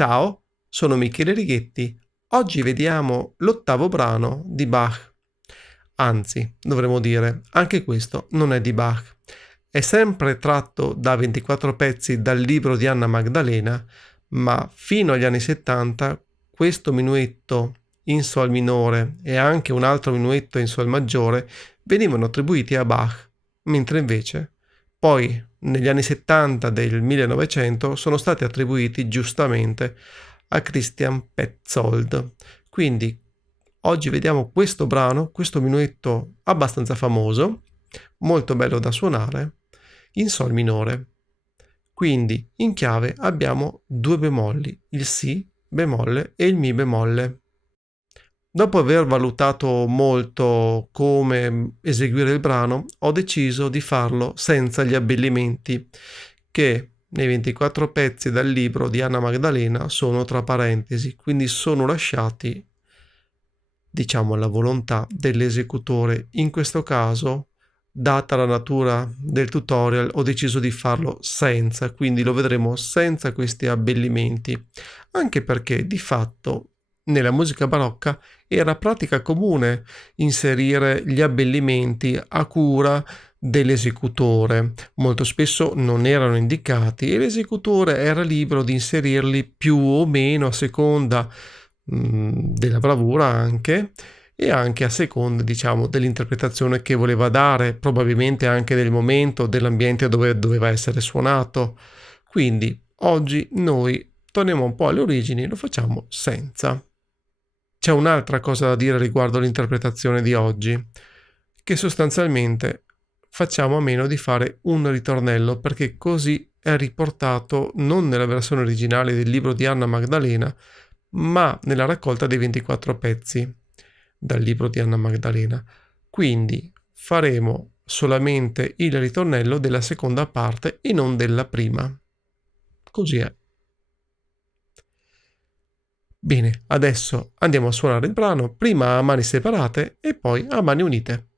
Ciao, sono Michele Righetti. Oggi vediamo l'ottavo brano di Bach. Anzi, dovremmo dire, anche questo non è di Bach. È sempre tratto da 24 pezzi dal libro di Anna Magdalena, ma fino agli anni 70 questo minuetto in sol minore e anche un altro minuetto in sol maggiore venivano attribuiti a Bach, mentre invece poi negli anni 70 del 1900 sono stati attribuiti giustamente a Christian Petzold. Quindi oggi vediamo questo brano, questo minuetto abbastanza famoso, molto bello da suonare, in sol minore. Quindi in chiave abbiamo due bemolli, il Si bemolle e il Mi bemolle. Dopo aver valutato molto come eseguire il brano, ho deciso di farlo senza gli abbellimenti, che nei 24 pezzi dal libro di Anna Magdalena sono tra parentesi, quindi sono lasciati, diciamo, alla volontà dell'esecutore. In questo caso, data la natura del tutorial, ho deciso di farlo senza, quindi lo vedremo senza questi abbellimenti, anche perché di fatto nella musica barocca era pratica comune inserire gli abbellimenti a cura dell'esecutore. Molto spesso non erano indicati e l'esecutore era libero di inserirli più o meno a seconda della bravura anche e anche a seconda, diciamo, dell'interpretazione che voleva dare, probabilmente anche del momento, dell'ambiente dove doveva essere suonato. Quindi oggi noi torniamo un po' alle origini, lo facciamo senza. C'è un'altra cosa da dire riguardo l'interpretazione di oggi, che sostanzialmente facciamo a meno di fare un ritornello perché così è riportato non nella versione originale del libro di Anna Magdalena, ma nella raccolta dei 24 pezzi dal libro di Anna Magdalena. Quindi faremo solamente il ritornello della seconda parte e non della prima. Così è. Bene, adesso andiamo a suonare il brano, prima a mani separate e poi a mani unite.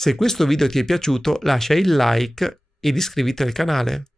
Se questo video ti è piaciuto lascia il like ed iscriviti al canale.